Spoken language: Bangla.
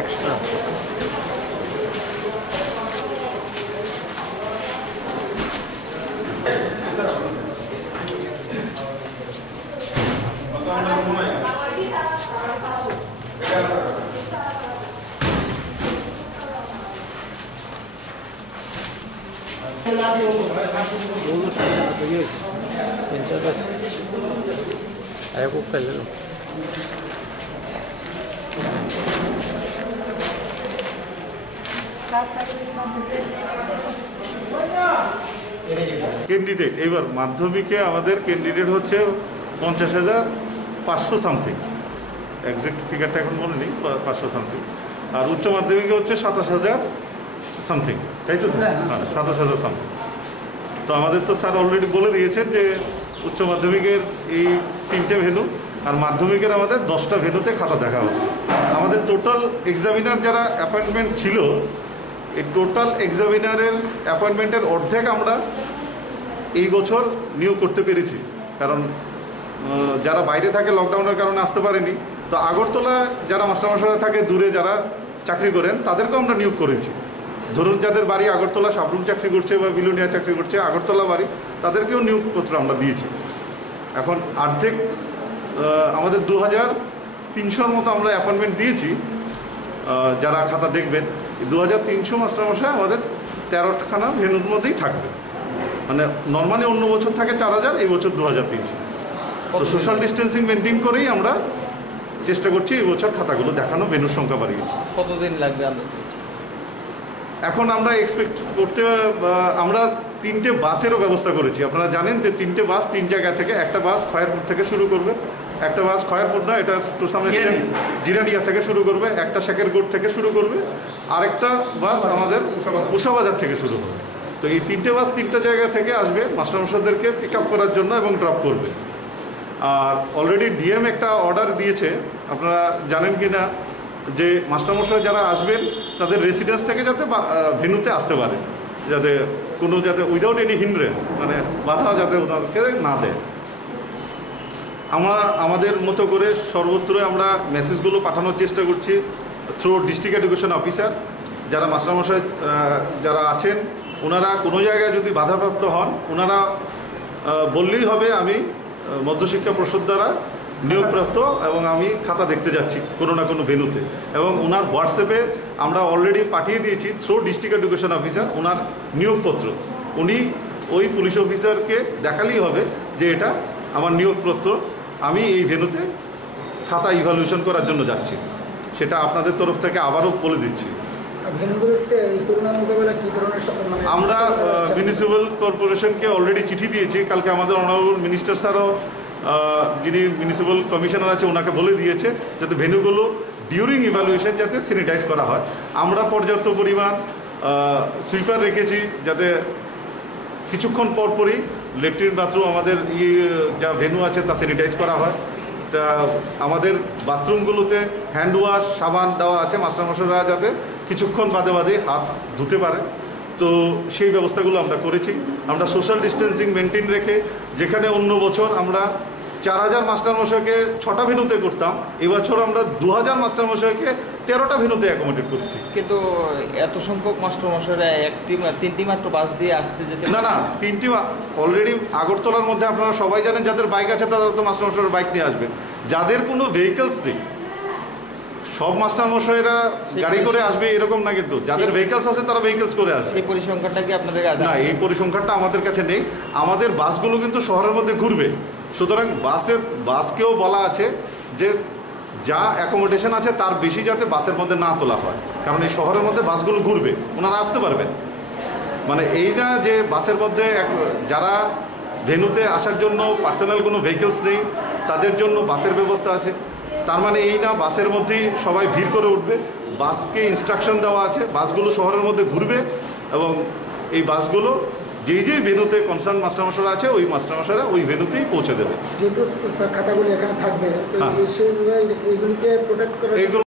extra. Ayaw ko fell. Candidate এবার মাধ্যমিকে আমাদের ক্যান্ডিডেট হচ্ছে 50,500 সামথিং, এক্সাক্ট ফিগারটা এখন মনে নেই, 500 সামথিং। আর উচ্চ মাধ্যমিকে হচ্ছে 27,000 সামথিং, তাই তো? হ্যাঁ, 27,000 সামথিং। তো আমাদের তো স্যার অলরেডি বলে দিয়েছেন যে উচ্চ মাধ্যমিকের এই 3টে ভেন্যু আর মাধ্যমিকের আমাদের 10টা ভেন্যুতে খাতা দেখা হচ্ছে। আমাদের টোটাল এক্সামিনার যারা অ্যাপয়েন্টমেন্ট ছিল, এই টোটাল এক্সামিনারের অ্যাপয়েন্টমেন্টের অর্ধেক আমরা এই বছর নিয়োগ করতে পেরেছি, কারণ যারা বাইরে থাকে লকডাউনের কারণে আসতে পারেনি। তো আগরতলা যারা মাস্টারমশাইরা থাকে দূরে যারা চাকরি করেন তাদেরকেও আমরা নিয়োগ করেছি। ধরুন যাদের বাড়ি আগরতলা সাবরুম চাকরি করছে বা বিলোনিয়া চাকরি করছে, আগরতলা বাড়ি, তাদেরকেও নিয়োগপত্র আমরা দিয়েছি। এখন অর্ধেক আমাদের 2,300 মতো আমরা অ্যাপয়েন্টমেন্ট দিয়েছি যারা খাতা দেখবেন। 2,300 মাস্টারমশাই আমাদের 13খানা ভেন্যুর মধ্যেই থাকবে। মানে নর্মালি অন্য বছর থাকে 4,000, এই বছর 2,300। তো সোশ্যাল ডিস্টেন্সিং মেনটেন করেই আমরা চেষ্টা করছি এই বছর খাতাগুলো দেখানো, ভেন্যুর সংখ্যা বাড়িয়েছি। কতদিন লাগবে এখন আমরা এক্সপেক্ট করতে, আমরা 3টে বাসেরও ব্যবস্থা করেছি। আপনারা জানেন যে 3টে বাস 3 জায়গা থেকে, একটা বাস খয়েরপুর থেকে শুরু করবে, একটা বাস খয়েরপুর না, এটা টু সাম এক্সটেন্ট জিরানিয়া থেকে শুরু করবে, একটা শেখেরগড় থেকে শুরু করবে, আরেকটা বাস আমাদের উষাবাজার থেকে শুরু হবে। তো এই 3টে বাস 3টা জায়গা থেকে আসবে মাস্টারমশাইদেরকে পিক আপ করার জন্য এবং ড্রপ করবে। আর অলরেডি ডিএম একটা অর্ডার দিয়েছে, আপনারা জানেন কি না, যে মাস্টারমশাই যারা আসবেন তাদের রেসিডেন্স থেকে যাতে ভেন্যুতে আসতে পারে, যাতে উইদাউট এনি হিন্ড্রেন্স, মানে বাধা যাতে ওনাদেরকে না দেয়। আমরা আমাদের মতো করে সর্বত্র আমরা মেসেজগুলো পাঠানোর চেষ্টা করছি থ্রু ডিস্ট্রিক্ট এডুকেশন অফিসার। যারা মাস্টারমশাই যারা আছেন, ওনারা কোনো জায়গায় যদি বাধাপ্রাপ্ত হন, ওনারা বললেই হবে আমি মধ্যশিক্ষা পর্ষদ দ্বারা নিয়োগপ্রাপ্ত এবং আমি খাতা দেখতে যাচ্ছি কোনো না কোনো ভেন্যুতে। এবং ওনার হোয়াটসঅ্যাপে আমরা অলরেডি পাঠিয়ে দিয়েছি থ্রু ডিস্ট্রিক্ট এডুকেশন অফিসার ওনার নিয়োগপত্র। উনি ওই পুলিশ অফিসারকে দেখালেই হবে যে এটা আমার নিয়োগপত্র, আমি এই ভেন্যুতে খাতা ইভ্যালুয়েশন করার জন্য যাচ্ছি। সেটা আপনাদের তরফ থেকে আবারও বলে দিচ্ছি। আমরা মিউনিসিপ্যাল কর্পোরেশনকে অলরেডি চিঠি দিয়েছি। কালকে আমাদের অনারেবল মিনিস্টার স্যারও, যিনি মিউনিসিপ্যাল কমিশনার আছে, ওনাকে বলে দিয়েছে যাতে ভেন্যুগুলো ডিউরিং ইভ্যালুয়েশন যাতে স্যানিটাইজ করা হয়। আমরা পর্যাপ্ত পরিমাণ সুইপার রেখেছি যাতে কিছুক্ষণ পরপরই ল্যাট্রিন বাথরুম আমাদের যা ভেন্যু আছে তা স্যানিটাইজ করা হয়। তা আমাদের বাথরুমগুলোতে হ্যান্ড ওয়াশ সাবান দেওয়া আছে, মাস্টারমশাইরা যাতে কিছুক্ষণ বাদে বাদে হাত ধুতে পারে। তো সেই ব্যবস্থাগুলো আমরা করেছি। আমরা সোশ্যাল ডিস্টেন্সিং মেনটেন রেখে, যেখানে অন্য বছর আমরা 4,000 মাস্টারমশাইকে 6টা ভেন্যুতে করতাম, এবছর আমরা 2,000 মাস্টারমশাইকে 13টা ভেন্যুতে অ্যাকোমোডেট করছি। কিন্তু এত সংখ্যক মাস্টারমশাইরা 3টি মাত্র বাস দিয়ে আসতে যেতে না 3টি অলরেডি আগরতলার মধ্যে আপনারা সবাই জানেন, যাদের বাইক আছে তারা তো মাস্টারমশাইরা বাইক নিয়ে আসবে। যাদের কোনো ভেহিকলস নেই, সব মাস্টারমশাইরা গাড়ি করে আসবে এরকম না, কিন্তু যাদের ভেহিকলস আছে তারা ভেহিকলস করে আসবে। এই পরিসংখ্যানটা কি আপনাদের কাছে? না, এই পরিসংখ্যানটা আমাদের কাছে নেই। আমাদের বাসগুলো কিন্তু শহরের মধ্যে ঘুরবে, সুতরাং বাসকেও বলা আছে যে যা অ্যাকোমোডেশন আছে তার বেশি যাতে বাসের মধ্যে না তোলা হয়, কারণ এই শহরের মধ্যে বাসগুলো ঘুরবে, ওনারা আসতে পারবেন। মানে এই না যে বাসের মধ্যে যারা ভেন্যুতে আসার জন্য পার্সোনাল কোনো ভেহিকলস নেই তাদের জন্য বাসের ব্যবস্থা আছে, তার মানে এই না বাসের মধ্যেই সবাই ভিড় করে উঠবে। বাসকে ইনস্ট্রাকশন দেওয়া আছে, বাসগুলো শহরের মধ্যে ঘুরবে এবং এই বাসগুলো যেই যেই ভেন্যুতে কনসার্ন মাস্টারমশাইরা আছে ওই মাস্টারমশাইরা ওই ভেন্যুতেই পৌঁছে দেবে। যেহেতু স্যার খাতাগুলি এখানে থাকবে তো হ্যাঁ। সেইভাবে এইগুলিকে প্রোটেক্ট করে এইগুলো